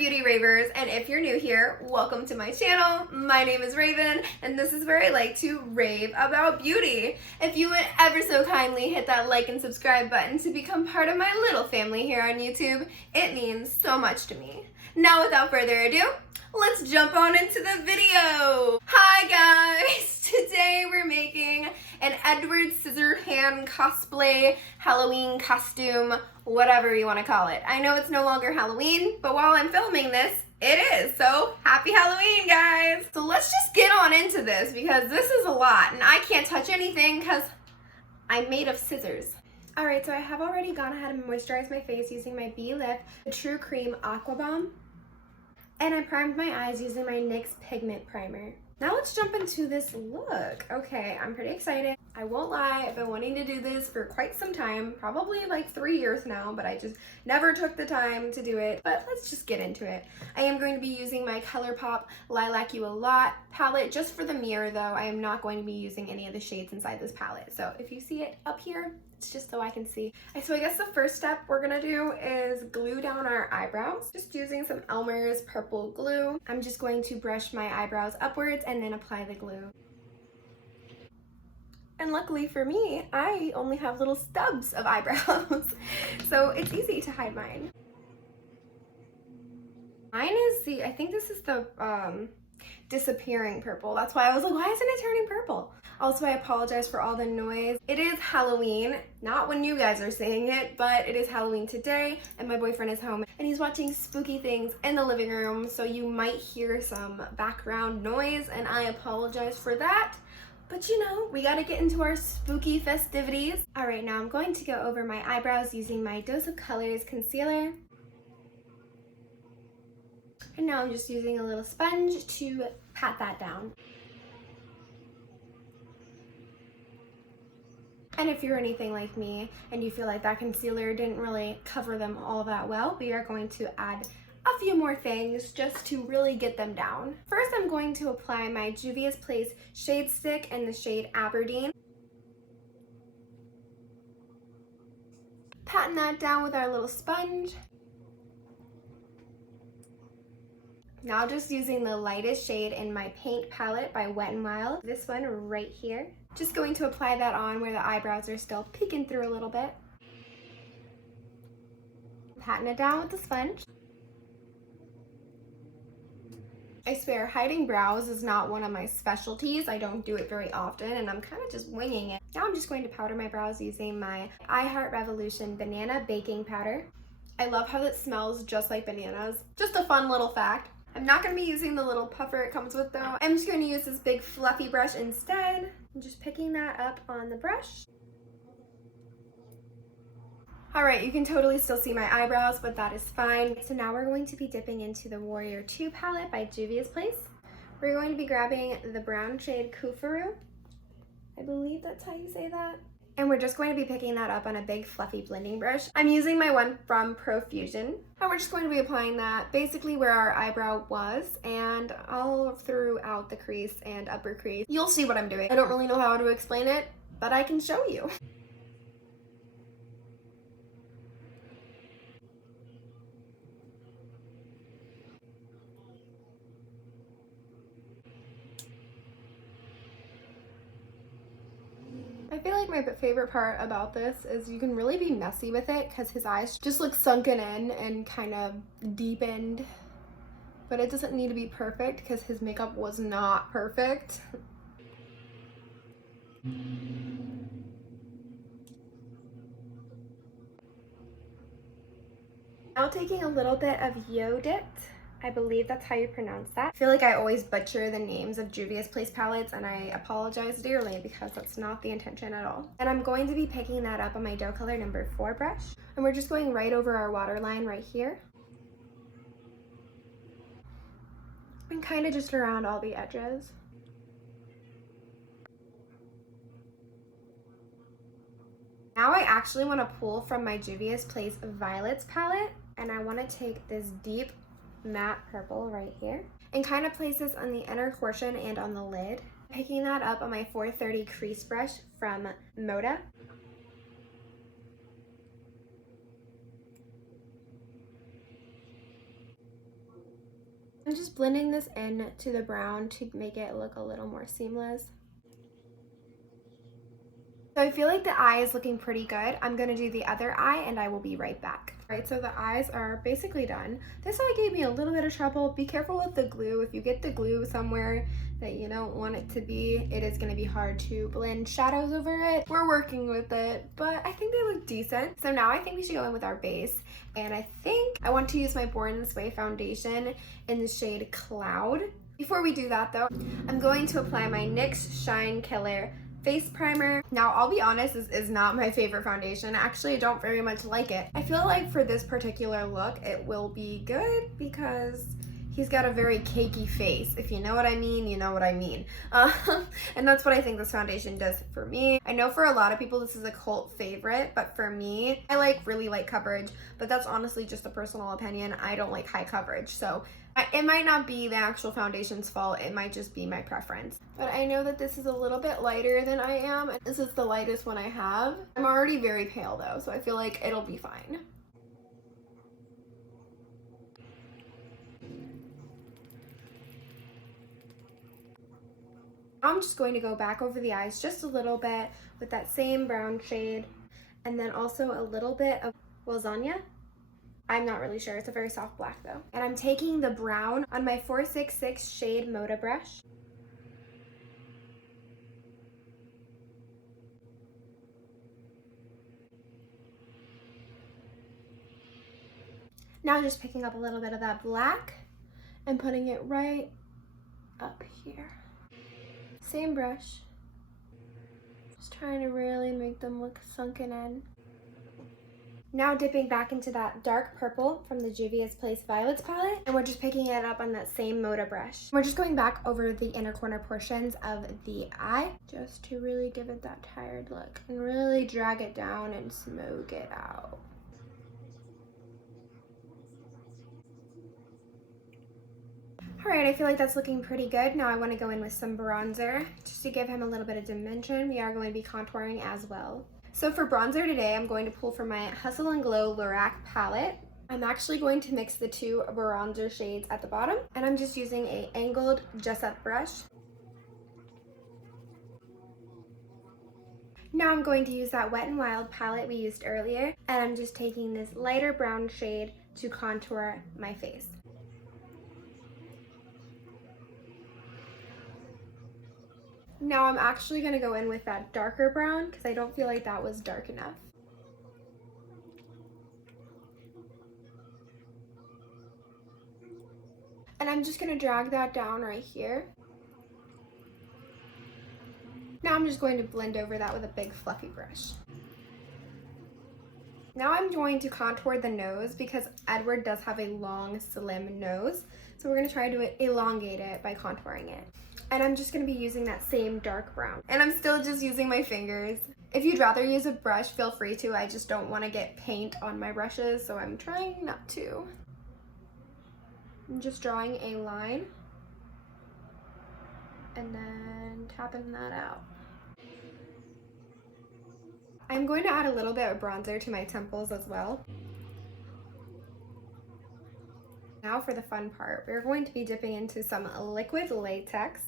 beauty ravers, and if you're new here, welcome to my channel. My name is Raven, and this is where I like to rave about beauty. If you would ever so kindly hit that like and subscribe button to become part of my little family here on YouTube, it means so much to me. Now without further ado, let's jump on into the video. Hi guys, today we're making an Edward Scissorhands cosplay Halloween costume, whatever you want to call it. I know it's no longer Halloween, but while I'm filming this, it is. So happy Halloween, guys. So let's just get on into this because this is a lot and I can't touch anything because I'm made of scissors. Alright, so I have already gone ahead and moisturized my face using my belif True Cream Aqua Bomb. And I primed my eyes using my NYX Pigment Primer. Now let's jump into this look. Okay, I'm pretty excited. I won't lie, I've been wanting to do this for quite some time, probably like 3 years now, but I just never took the time to do it. But let's just get into it. I am going to be using my ColourPop Lilac You a Lot palette just for the mirror though. I am not going to be using any of the shades inside this palette. So if you see it up here, it's just so I can see. So I guess the first step we're gonna do is glue down our eyebrows. Just using some Elmer's purple glue. I'm just going to brush my eyebrows upwards and then apply the glue. And luckily for me, I only have little stubs of eyebrows, so it's easy to hide mine. Mine is I think this is the disappearing purple. That's why I was like, why isn't it turning purple? Also, I apologize for all the noise. It is Halloween, not when you guys are saying it, but it is Halloween today, and my boyfriend is home, and he's watching spooky things in the living room, so you might hear some background noise, and I apologize for that. But you know, we gotta get into our spooky festivities. All right, now I'm going to go over my eyebrows using my Dose of Colors concealer. And now I'm just using a little sponge to pat that down. And if you're anything like me and you feel like that concealer didn't really cover them all that well, we are going to add a few more things just to really get them down. First, I'm going to apply my Juvia's Place Shade Stick in the shade Aberdeen. Patting that down with our little sponge. Now just using the lightest shade in my paint palette by Wet n Wild, this one right here. Just going to apply that on where the eyebrows are still peeking through a little bit. Patting it down with the sponge. I swear, hiding brows is not one of my specialties. I don't do it very often and I'm kind of just winging it. Now I'm just going to powder my brows using my I Heart Revolution Banana Baking Powder. I love how it smells just like bananas. Just a fun little fact. I'm not going to be using the little puffer it comes with though. I'm just going to use this big fluffy brush instead. I'm just picking that up on the brush. Alright, you can totally still see my eyebrows, but that is fine. So now we're going to be dipping into the Warrior 2 palette by Juvia's Place. We're going to be grabbing the brown shade Kufuru. I believe that's how you say that. And we're just going to be picking that up on a big fluffy blending brush. I'm using my one from Profusion. And we're just going to be applying that basically where our eyebrow was and all throughout the crease and upper crease. You'll see what I'm doing. I don't really know how to explain it, but I can show you. I feel like my favorite part about this is you can really be messy with it because his eyes just look sunken in and kind of deepened. But it doesn't need to be perfect because his makeup was not perfect. Now taking a little bit of Yodit. I believe that's how you pronounce that. I feel like I always butcher the names of Juvia's Place palettes and I apologize dearly because that's not the intention at all. And I'm going to be picking that up on my Doe Color number 4 brush. And we're just going right over our waterline right here. And kind of just around all the edges. Now I actually want to pull from my Juvia's Place Violets palette and I want to take this deep matte purple right here and kind of place this on the inner portion and on the lid. Picking that up on my 430 crease brush from Moda. I'm just blending this in to the brown to make it look a little more seamless. So I feel like the eye is looking pretty good. I'm gonna do the other eye and I will be right back. All right, so the eyes are basically done. This eye gave me a little bit of trouble. Be careful with the glue. If you get the glue somewhere that you don't want it to be, it is gonna be hard to blend shadows over it. We're working with it, but I think they look decent. So now I think we should go in with our base. And I think I want to use my Born This Way foundation in the shade Cloud. Before we do that though, I'm going to apply my NYX Shine Killer face primer. Now, I'll be honest, this is not my favorite foundation. Actually, I don't very much like it. I feel like for this particular look, it will be good because he's got a very cakey face. If you know what I mean, you know what I mean. And that's what I think this foundation does for me. I know for a lot of people this is a cult favorite, but for me, I like really light coverage, but that's honestly just a personal opinion. I don't like high coverage, so it might not be the actual foundation's fault, it might just be my preference. But I know that this is a little bit lighter than I am. This is the lightest one I have. I'm already very pale though, so I feel like it'll be fine. I'm just going to go back over the eyes just a little bit with that same brown shade, and then also a little bit of lasagna. I'm not really sure. It's a very soft black though. And I'm taking the brown on my 466 shade Moda brush. Now just picking up a little bit of that black and putting it right up here. Same brush. Just trying to really make them look sunken in. Now dipping back into that dark purple from the Juvia's Place Violets palette, and we're just picking it up on that same Moda brush. We're just going back over the inner corner portions of the eye just to really give it that tired look and really drag it down and smoke it out. All right, I feel like that's looking pretty good. Now I want to go in with some bronzer just to give him a little bit of dimension. We are going to be contouring as well. So for bronzer today, I'm going to pull from my Hustle and Glow Lorac palette. I'm actually going to mix the two bronzer shades at the bottom, and I'm just using an angled Jessup brush. Now I'm going to use that Wet n Wild palette we used earlier, and I'm just taking this lighter brown shade to contour my face. Now I'm actually going to go in with that darker brown because I don't feel like that was dark enough. And I'm just going to drag that down right here. Now I'm just going to blend over that with a big fluffy brush. Now I'm going to contour the nose because Edward does have a long, slim nose. So we're going to try to elongate it by contouring it. And I'm just going to be using that same dark brown. And I'm still just using my fingers. If you'd rather use a brush, feel free to. I just don't want to get paint on my brushes, so I'm trying not to. I'm just drawing a line and then tapping that out. I'm going to add a little bit of bronzer to my temples as well. Now for the fun part, we're going to be dipping into some liquid latex.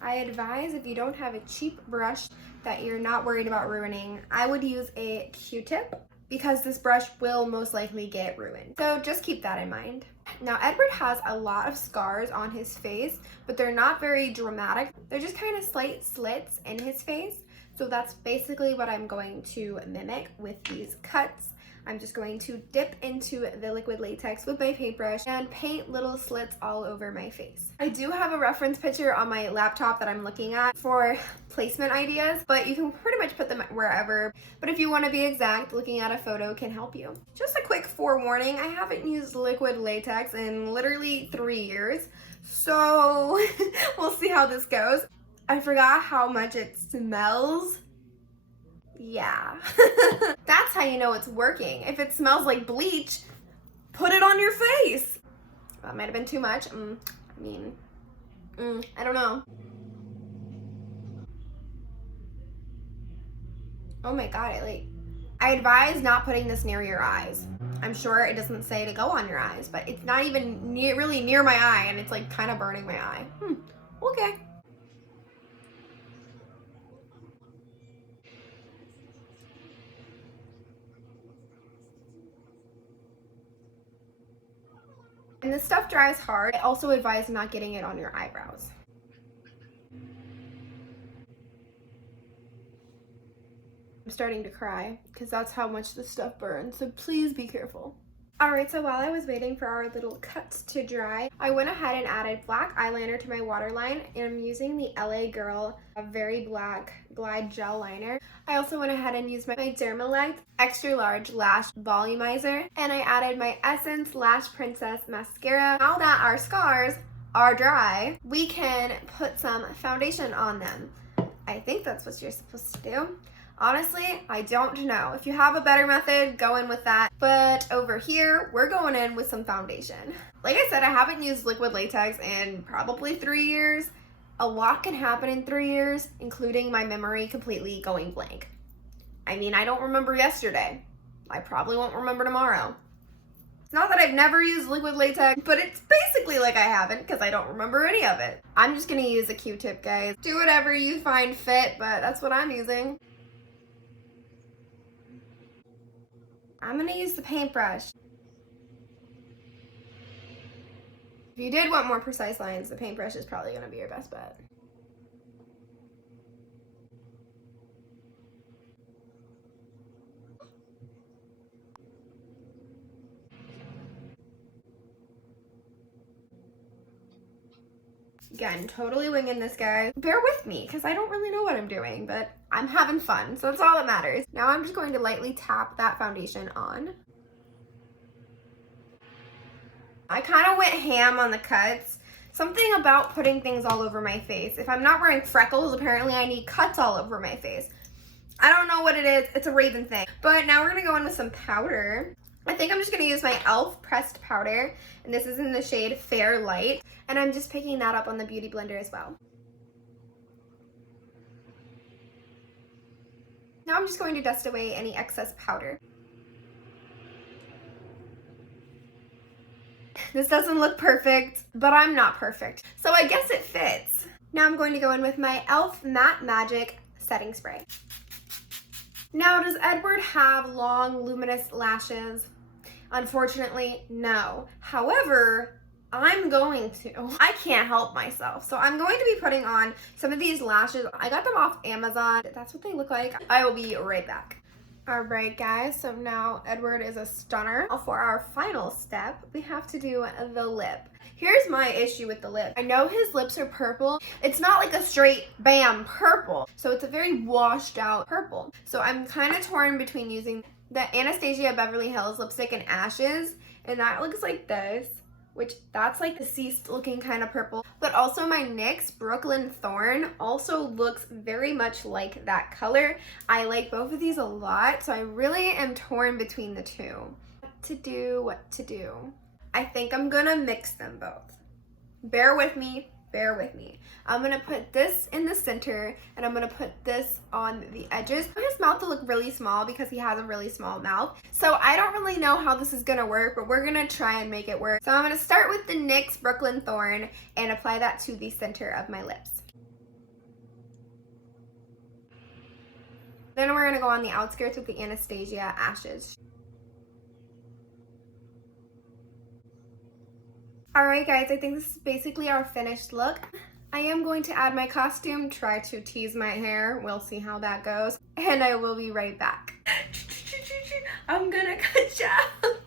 I advise if you don't have a cheap brush that you're not worried about ruining, I would use a Q-tip because this brush will most likely get ruined. So just keep that in mind. Now Edward has a lot of scars on his face, but they're not very dramatic. They're just kind of slight slits in his face. So that's basically what I'm going to mimic with these cuts. I'm just going to dip into the liquid latex with my paintbrush and paint little slits all over my face. I do have a reference picture on my laptop that I'm looking at for placement ideas, but you can pretty much put them wherever. But if you want to be exact, looking at a photo can help you. Just a quick forewarning, I haven't used liquid latex in literally 3 years, so we'll see how this goes. I forgot how much it smells. Yeah. That's how you know it's working. If it smells like bleach, put it on your face. That might have been too much. I don't know. Oh my god, I advise not putting this near your eyes. I'm sure it doesn't say to go on your eyes, but it's not even really near my eye, and it's like kind of burning my eye. Okay. And this stuff dries hard. I also advise not getting it on your eyebrows. I'm starting to cry because that's how much this stuff burns, so please be careful. Alright, so while I was waiting for our little cuts to dry, I went ahead and added black eyeliner to my waterline, and I'm using the LA Girl Very Black Glide Gel Liner. I also went ahead and used my Dermalect Extra Large Lash Volumizer, and I added my Essence Lash Princess Mascara. Now that our scars are dry, we can put some foundation on them. I think that's what you're supposed to do. Honestly, I don't know. If you have a better method, go in with that. But over here, we're going in with some foundation. Like I said, I haven't used liquid latex in probably 3 years. A lot can happen in 3 years, including my memory completely going blank. I mean, I don't remember yesterday. I probably won't remember tomorrow. It's not that I've never used liquid latex, but it's basically like I haven't because I don't remember any of it. I'm just gonna use a Q-tip, guys. Do whatever you find fit, but that's what I'm using. I'm gonna use the paintbrush. If you did want more precise lines, the paintbrush is probably gonna be your best bet. Again, totally winging this, guys. Bear with me, because I don't really know what I'm doing, but I'm having fun, so that's all that matters. Now I'm just going to lightly tap that foundation on. I kind of went ham on the cuts. Something about putting things all over my face. If I'm not wearing freckles, apparently I need cuts all over my face. I don't know what it is. It's a Raven thing. But now we're going to go in with some powder. I think I'm just going to use my e.l.f. pressed powder, and this is in the shade Fair Light, and I'm just picking that up on the Beauty Blender as well. Now I'm just going to dust away any excess powder. This doesn't look perfect, but I'm not perfect, so I guess it fits. Now I'm going to go in with my e.l.f. Matte Magic Setting Spray. Now, does Edward have long, luminous lashes? Unfortunately, no. However, I'm going to. I can't help myself. So I'm going to be putting on some of these lashes. I got them off Amazon. That's what they look like. I will be right back. All right, guys, so now Edward is a stunner. For our final step, we have to do the lip. Here's my issue with the lip. I know his lips are purple. It's not like a straight bam purple. So it's a very washed out purple. So I'm kind of torn between using the Anastasia Beverly Hills lipstick in Ashes, and that looks like this, which that's like the deceased looking kind of purple. But also my NYX Brooklyn Thorn also looks very much like that color. I like both of these a lot, so I really am torn between the two. What to do. I think I'm gonna mix them both. Bear with me, bear with me. I'm gonna put this in the center, and I'm gonna put this on the edges. I want his mouth to look really small because he has a really small mouth. So I don't really know how this is gonna work, but we're gonna try and make it work. So I'm gonna start with the NYX Brooklyn Thorn and apply that to the center of my lips. Then we're gonna go on the outskirts with the Anastasia Ashes. Alright guys, I think this is basically our finished look. I am going to add my costume, try to tease my hair. We'll see how that goes. And I will be right back. I'm gonna cut you up.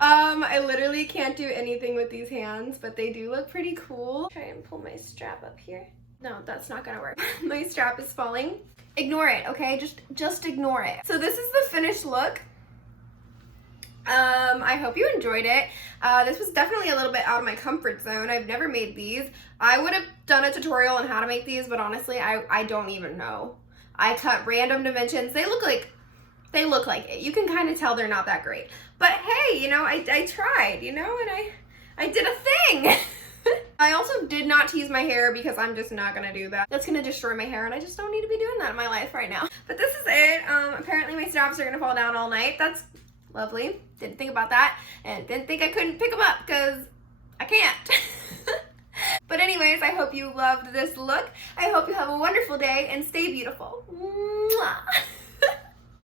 I literally can't do anything with these hands, but they do look pretty cool. Try and pull my strap up here. No, that's not gonna work. My strap is falling. Ignore it, okay? Just ignore it. So this is the finished look. I hope you enjoyed it. This was definitely a little bit out of my comfort zone. I've never made these. I would have done a tutorial on how to make these, but honestly, I don't even know. I cut random dimensions. They look like it. You can kind of tell they're not that great. But hey, you know, I tried, you know, and I did a thing. I also did not tease my hair because I'm just not gonna do that. That's gonna destroy my hair and I just don't need to be doing that in my life right now. But this is it. Apparently my straps are gonna fall down all night. That's lovely. Didn't think about that and didn't think I couldn't pick them up because I can't. But anyways, I hope you loved this look. I hope you have a wonderful day and stay beautiful.